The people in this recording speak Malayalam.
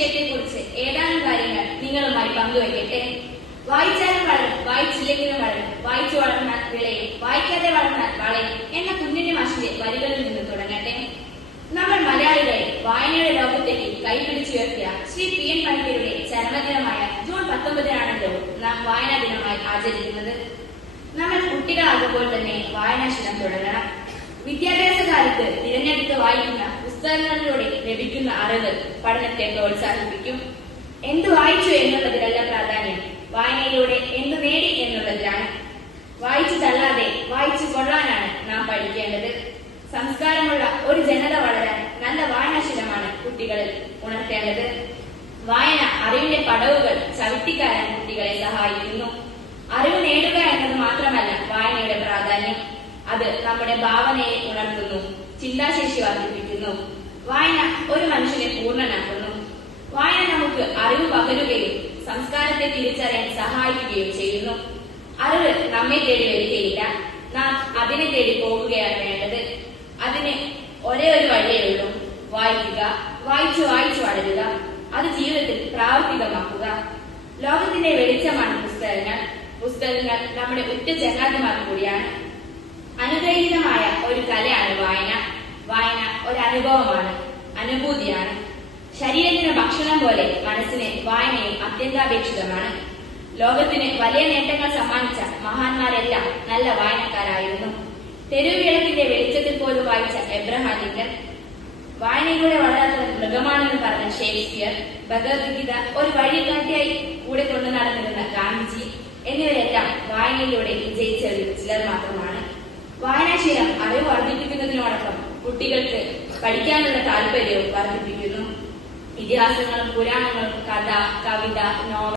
വിഷയത്തെക്കുറിച്ച് ഏതാനും കാര്യങ്ങൾ നിങ്ങളുമായി പങ്കുവയ്ക്കട്ടെ. വായിച്ചാലും വളരും, വായിച്ചില്ലെങ്കിലും വളരും, വായിച്ചു വളർന്നാൽ വിളയും, വായിക്കാതെ വളർന്നാൽ വളയും എന്ന കുഞ്ഞിന്റെ മാഷിന്റെ വരികളിൽ നിന്ന് തുടങ്ങട്ടെ. നമ്മൾ മലയാളികളെ വായനയുടെ ലോകത്തേക്ക് കൈപിടിച്ചുയർത്തിയ ശ്രീ പി എൻ പണിക്കരുടെ ചരമദിനമായ ജൂൺ 19 നാം വായനാ ദിനമായി ആചരിക്കുന്നത്. നമ്മൾ കുട്ടികളാകുമ്പോൾ തന്നെ വായനാശീലം തുടങ്ങണം. വിദ്യാഭ്യാസ കാലത്ത് തിരഞ്ഞെടുത്ത് വായിക്കുന്ന പുസ്തകങ്ങളിലൂടെ ലഭിക്കുന്ന അറിവ് പഠനത്തെ പ്രോത്സാഹിപ്പിക്കും. എന്ത് വായിച്ചു എന്നുള്ളതിലല്ല പ്രാധാന്യം, വായനയിലൂടെ എന്ത് നേടി എന്നുള്ളതിലാണ്. വായിച്ചു തള്ളാതെ വായിച്ചു കൊള്ളാനാണ് നാം പഠിക്കേണ്ടത്. സംസ്കാരമുള്ള ഒരു ജനത വളരാൻ നല്ല വായനാശീലമാണ് കുട്ടികളിൽ ഉണർത്തേണ്ടത്. വായന അറിവിന്റെ പടവുകൾ ചവിട്ടിക്കയറാൻ കുട്ടികളെ സഹായിക്കുന്നു. അറിവ് നേടുക എന്നത് മാത്രമല്ല വായനയുടെ പ്രാധാന്യം, അത് നമ്മുടെ ഭാവനയെ ഉണർത്തുന്നു, ചിന്താശേഷി വർദ്ധിപ്പിക്കുന്നു. വായന ഒരു മനുഷ്യനെ പൂർണ്ണനാക്കുന്നു. വായന നമുക്ക് അറിവ് പകരുകയും സംസ്കാരത്തെ തിരിച്ചറിയാൻ സഹായിക്കുകയും ചെയ്യുന്നു. അറിവ് നമ്മെ തേടി വരികയില്ല, നാം അതിനെ തേടി പോകുകയാണ് വേണ്ടത്. അതിന് ഒരേ ഒരു വഴിയേ ഉള്ളൂ, വായിക്കുക, വായിച്ചു വായിച്ചു വളരുക, അത് ജീവിതത്തിൽ പ്രാവർത്തികമാക്കുക. ലോകത്തിന്റെ വെളിച്ചമാണ് പുസ്തകങ്ങൾ. പുസ്തകങ്ങൾ നമ്മുടെ ഉറ്റ ചങ്ങാതിമാർ കൂടിയാണ്. അനുഗ്രഹീതമായ ഒരു കലയാണ് വായന. വായന ഒരു അനുഭവമാണ്, അനുഭൂതിയാണ്. ശരീരത്തിന് ഭക്ഷണം പോലെ മനസ്സിന് വായനയും അത്യന്താപേക്ഷിതമാണ്. ലോകത്തിന് വലിയ നേട്ടങ്ങൾ സമ്മാനിച്ച മഹാന്മാരെല്ലാം നല്ല വായനക്കാരായിരുന്നു. തെരുവ് വിളക്കിന്റെ വെളിച്ചത്തിൽ പോലും വായിച്ച എബ്രഹാം ലിങ്കൻ, വായനയിലൂടെ വളരാത്തവൻ മൃഗമാണെന്ന് പറഞ്ഞ ഷേക്സ്പിയർ, ഭഗവത്ഗീത ഒരു വഴികാട്ടിയായി കൂടെ കൊണ്ടു നടന്നിരുന്ന ഗാന്ധിജി എന്നിവരെല്ലാം വായനയിലൂടെ വിജയിച്ച ചിലർ മാത്രമാണ്. വായനാശീലം അറിവ് വർദ്ധിപ്പിക്കുന്നതിനോടൊപ്പം കുട്ടികൾക്ക് പഠിക്കാനുള്ള താല്പര്യവും വർദ്ധിപ്പിക്കുന്നു. ഇതിഹാസങ്ങളും പുരാണങ്ങളും കഥ, കവിത, നോവൽ